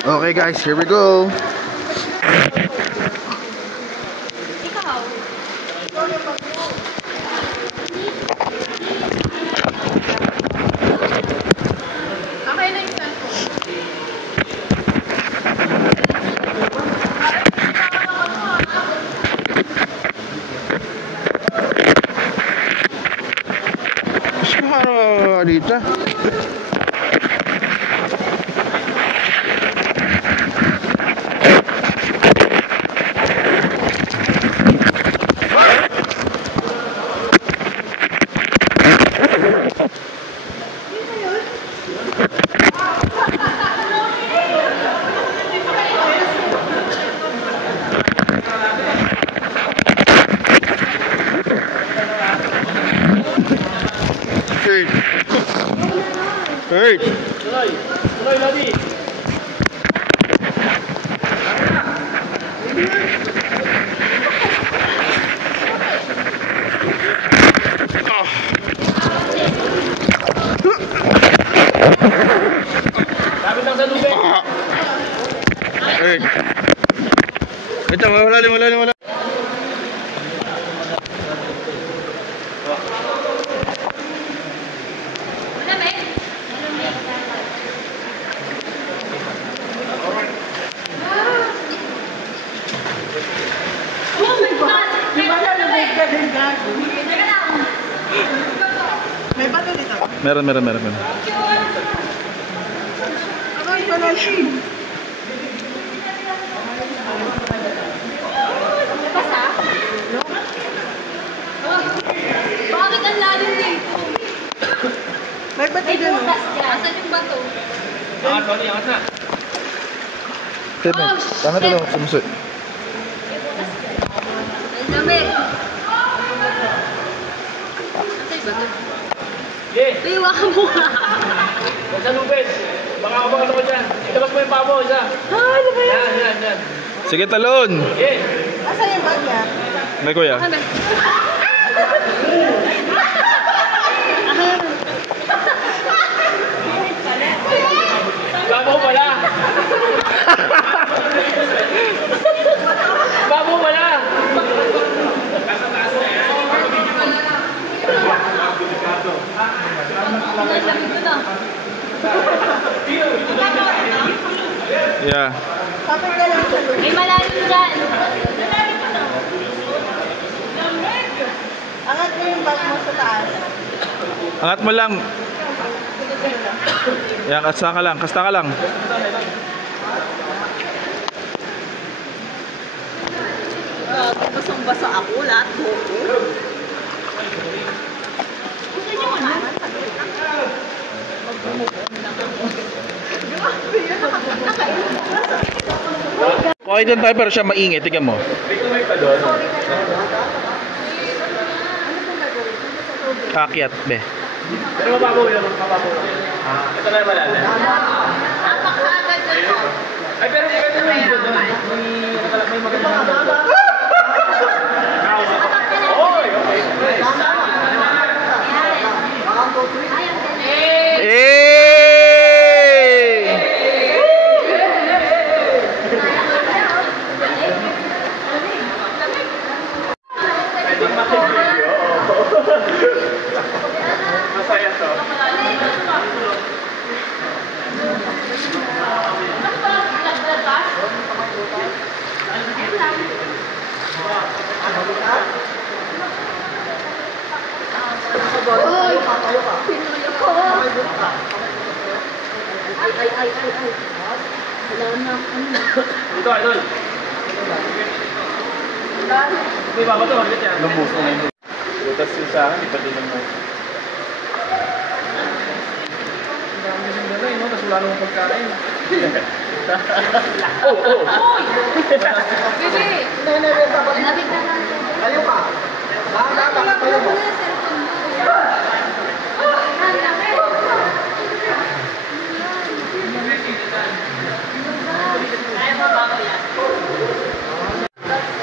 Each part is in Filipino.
Okay guys, here we go. Dito. Hurt. Tuloy, Lobby. Lapit lang sa lubid. Hurt. Ito, wala. Meron. Aray, palasin. Basa? Bakit ang lalim dito? May bato dyan. Asan yung bato? Sorry, angat na. Tete, angat lang sumusot. Ay, dami. Asan yung bato? Yeah. Iwa ka mo nga. Huwag sa lubid. Baka ako dyan. Itabas mo yung pabo, isa. Ano ba yan? Yan. Sige, talon. Yeah. Asan yung bag niya? May kuya. Ano? Babo pala. Babo pala. Yeah. Tapos ka lang sa loob. May malalim dyan. Angat mo yung bag mo sa taas. Angat mo lang. Yan, kasta ka lang. Basang-basa ako, lahat mo. Gusto niyo wala? Okay doon tayo pero siya maingit. Tignan mo. Kakyat, be. Pero mababaw yun. Ito na yung malalim. Napakagad ito. Ay, pero pwede mo yun doon. May magandang masaya to. Ay. Wala na. Dito, idol. May baba to, ulit yan. Lubos na yun. Butas yung sa akin, iba din naman. Ang dami din nila no? Tapos wala namang pagkain. Oh. Bibi! Nabig na lang. Ayaw ka. Bakit tayo mo?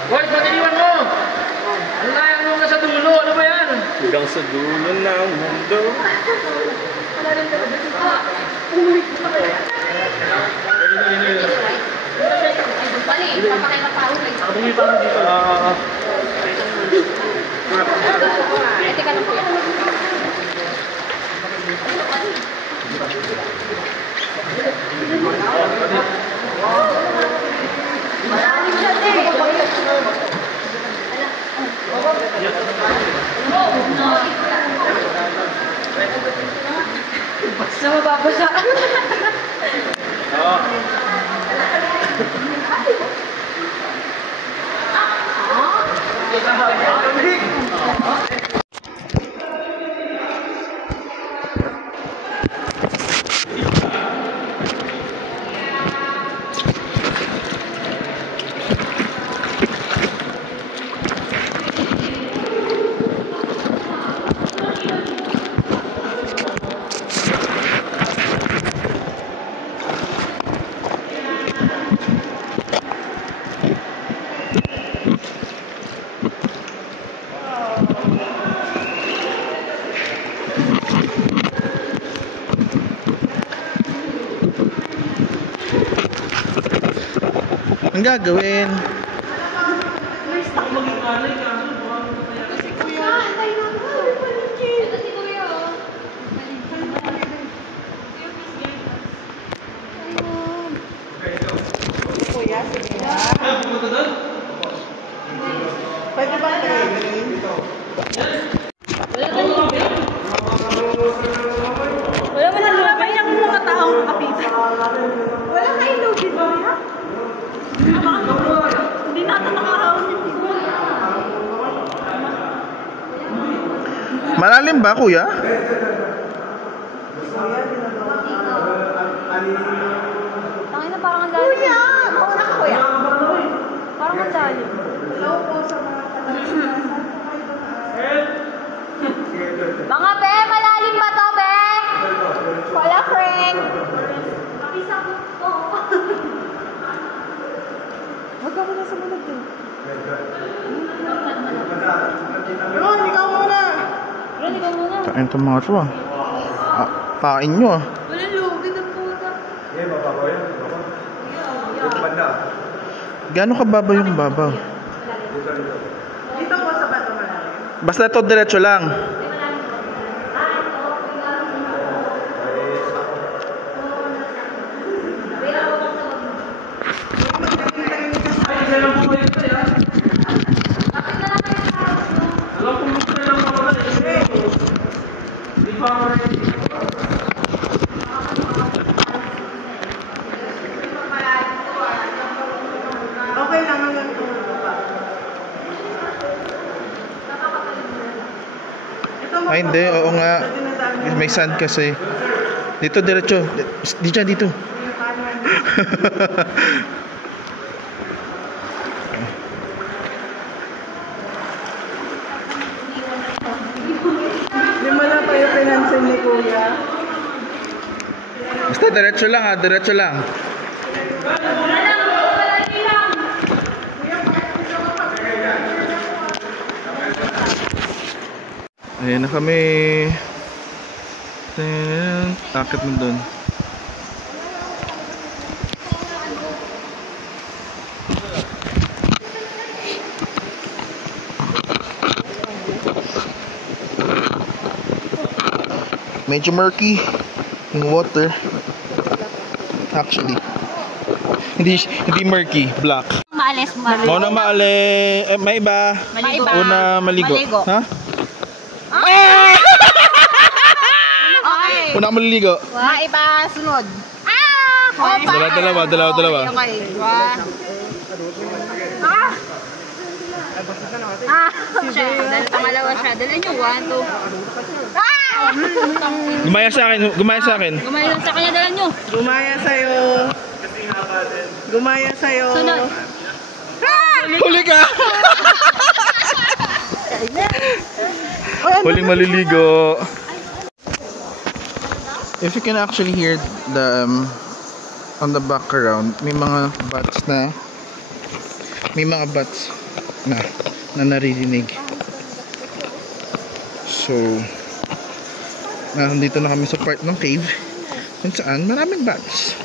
Boys, matiniwan mo! Ano na yan nung nasa dulo? Ano ba yan? Hanggang sa dulo ng mundo. Pwede na Bali, papakita pa ako. Bumi pa ako dito. Teka lang kuya. Marami siya basta mababasa. Ang gagawin? Kuya, sige na. Pwede ba kainin? Wala mo na lumay ang mga taong kapitan. Wala kayong lugid ba ya? Hindi natin nakahawin yung iba. Malalim ba, kuya? Tangin na parang ang lalim. Kuya! Mauna ka kuya. Parang ang lalim. Hello po sa mga Mga be, malalim ba to, be? Wala, friend. Pakisabot ko. Huwag ka muna sa mulag din. Ron, ikaw muna. Ron, ikaw muna. Ayun itong mga ito ah. Pain nyo ah. Walang lugid ang puta. Gano'ng kababa yung babaw? Dito po sa bato malalim. Basta ito diretso lang. Okay lang hanggang tulog pa. Ay hindi, oo nga. May sand kasi. Dito diretso. Dito. Lima na pa yung pinansin ni Kuya. Basta diretso lang ha, diretso lang. Ayan na kami. Akit mo dun. Medyo murky yung water. Actually. Hindi murky, black. Maalis mo. Una may iba. Maligo. Una maligo. Maligo. Ha? Okay. Una maliligo. Maiba sunod. Dalawa. Okay. Pangalawa siya. Dala niyo. 1, 2. Gumaya sa akin. Gumayon sa kanya. Dala niyo. Gumaya sa'yo. Sunod. Huli ka! Huling maliligo. If you can actually hear the on the background, may mga bats na naririnig. So nandito na kami sa part ng cave kung saan maraming bats.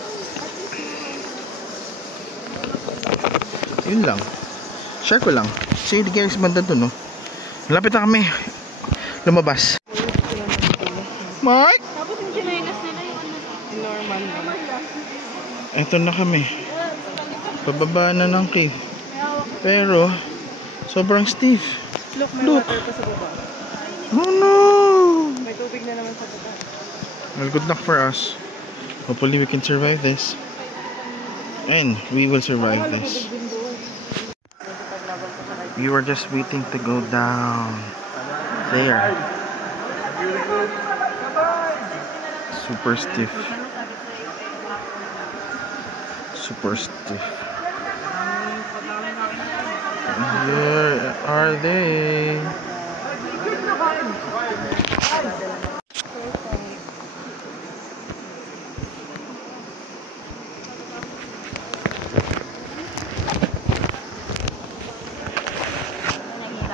Yun lang. Share ko lang. So yung guys, banda dun, no? Malapit na kami. Lumabas. Mike! Tapos yung chinelas nila yung normal. Ito na kami. Pababa na ng cave. Pero, sobrang stiff. Look, may water pa sa baba. Oh no! May tubig na naman sa baba. Well, good luck for us. Hopefully we can survive this. And we will survive this. We were just waiting to go down there. Super stiff. Super stiff. Where are they?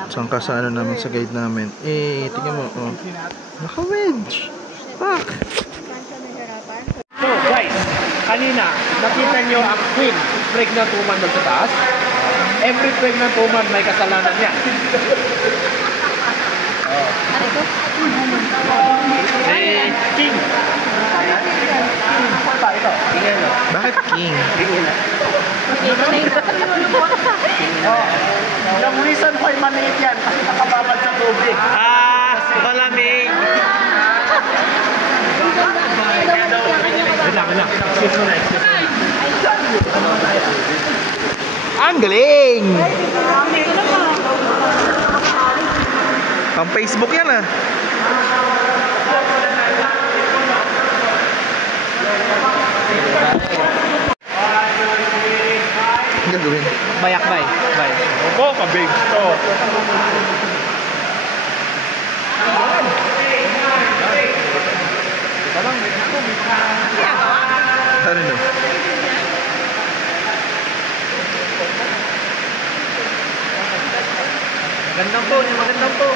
Saan ka sa ano namin, sa guide namin? Tingnan mo, oh. Naka-wedge. Fuck! So guys, kanina nakita nyo ang queen pregnant woman doon sa taas. Every pregnant woman may kasalanan niya. King. Ito. Bakit king? Yung reason why maliit yan, kasi nakababad sa tubig. Malamig. Wala. Excuse mo na. Ang galing! Pang Facebook yan ah. Ang gagawin. Bayak bay. Opo, kabig to. Ano no? Magandang po.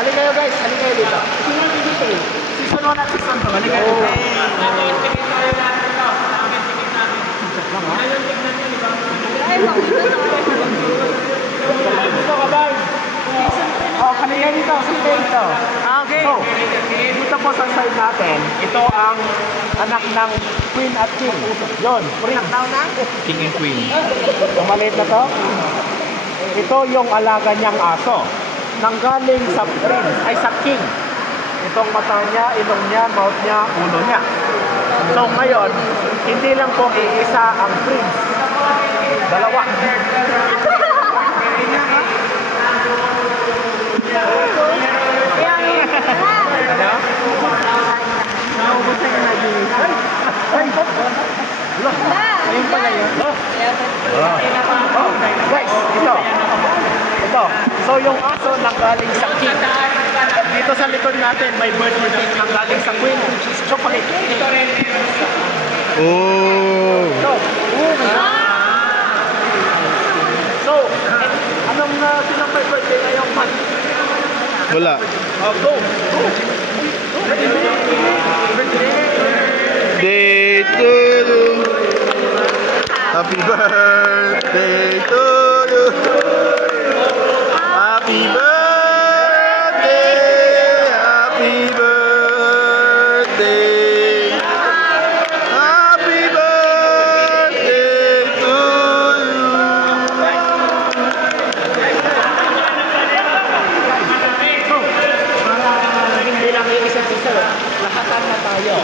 Halika kayo guys, halika kayo dito. Season 1 at season 2. Halika kayo dito. Dito ka ba? Halika dito, halika dito. Okay. So, dito po sa side natin, ito ang anak ng Queen at King. Yun, Prince. King and Queen. Maliit na to. Ito yung alaga niyang aso. Nanggaling sa Prince, ay sa King. Itong mata niya, ilong niya, mouth niya, ulo niya. So ngayon, hindi lang po iisa ang Prince. Dalawa. Ayun pala yun. Guys, ito. So yung aso nanggaling sa King. Dito sa likod natin may bird meeting nanggaling sa Queen, which is chocolate. Oh! So, anong sinapay birthday ngayong month? Wala. Go! Day to you. Happy birthday to you. Happy birthday. Happy birthday. Happy birthday to you. Hindi lang yung isa't isa. Lahatan na tayo.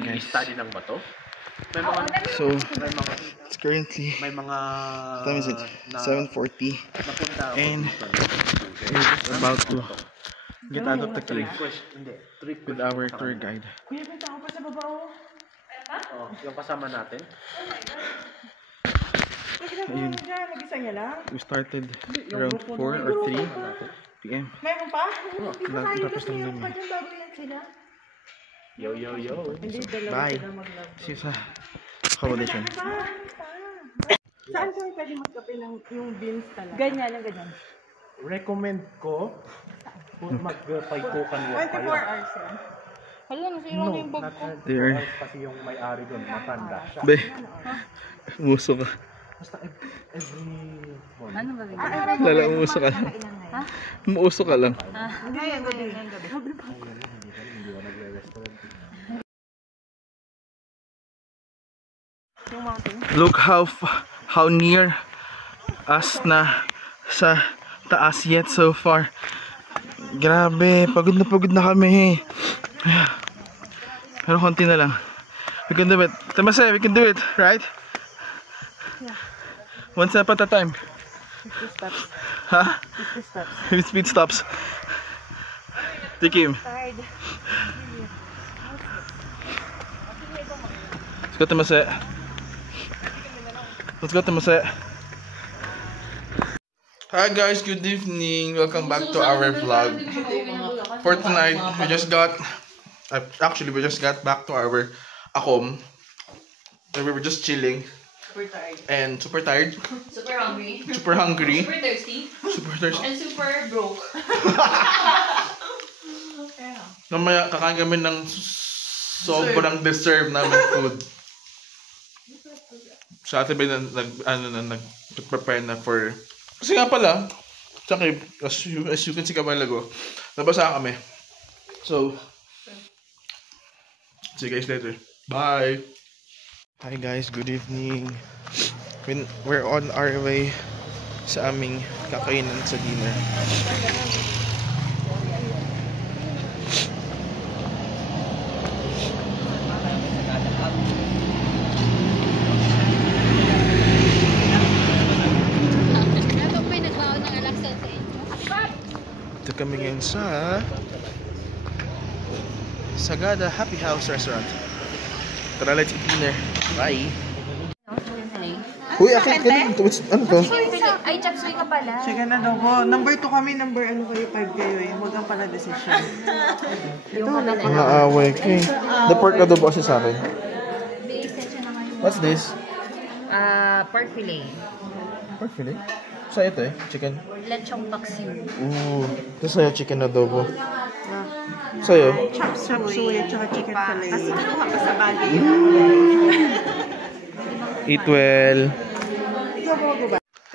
nag-study ng bato. May mga So, it's currently, may mga what time is it? 7:40. napunta ako And dito. we're just about to get out of the cave Trip with our tour guide. Kuya, punta ako pa sa baba, oh. Oh, yung kasama natin. Ayun. Diyan, mag-isa niya lang. We started around 4 or 3 p.m. Meron pa? Hindi ba kayo Tapos kasi lang yung namin. pa dyan bago yan sila? Yo. Hindi, dalawa Bye. sila maglaro. See you sa accommodation. Saan saan pwede magkape ng yung beans talaga? Ganyan, ganyan. Recommend ko kung magpaytukan mo 24 hours yan. Hala, nasira na yung bag ko. There. Kasi yung may-ari doon, matanda siya. Be, muso ka. Basta every morning. Ano gagawin? Lala, umuso ka lang. Umuso ka lang. Hindi yan, gabi. Yung mountain. Look how near us na sa taas yet so far. Grabe, pagod na kami. Pero konti na lang. We can do it. Tamase, we can do it, right? Yeah. One step at a time. 50 steps. Ha? 50 steps. With speed stops. Tikim. Tired. Let's go, Tamase. Let's go, Tamase. Hi guys, good evening. Welcome back to our vlog. For tonight, we just got back to our akom. And we were just chilling. Super tired. And super tired. Super hungry. Super hungry. Super thirsty. Super thirsty. And super broke. Namaya kakain kami ng sobrang deserve namin food. Sa ate ba nag-prepare na for... Kasi nga pala, tsaka as you can see a while ago, nabasa kami. So, see you guys later. Bye! Hi guys, good evening. We're on our way sa aming kakainan sa dinner. Ito kami ngayon sa Sagada Happy House Restaurant. Tara, let's eat dinner. Bye! Uy, akit ka din. Ano to? Ay, chapsuy ka pala. Sige na daw po. Number 2 kami, number ano kayo, 5 kayo eh. Huwag ang pala decision. Ito, Mga away ko eh. The pork adobo kasi sa akin. What's this? Pork fillet. Pork fillet? Sa ito eh, chicken. Lechong paksiw. Ooh, ito sa'yo chicken adobo. Sa'yo? chop suey at saka chicken fillet. Kasi kinuha ka sa bali. Eat well.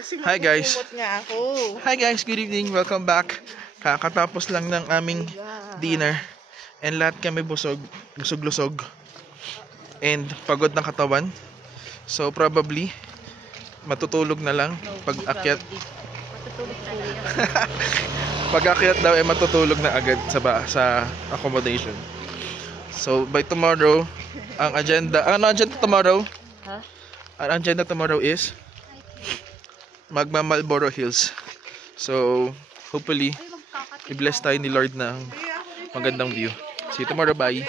Kasi Hi guys. magpupot nga ako. Hi guys, good evening. Welcome back. Kakatapos lang ng aming dinner. And lahat kami busog-lusog. And pagod ng katawan. So probably, matutulog na lang pag akyat. Pag akyat daw ay matutulog na agad sa accommodation. So by tomorrow, ang agenda tomorrow? Huh? Ang agenda tomorrow is Marlboro Hills. So hopefully i-bless tayo ni Lord ng magandang view. See you tomorrow, bye.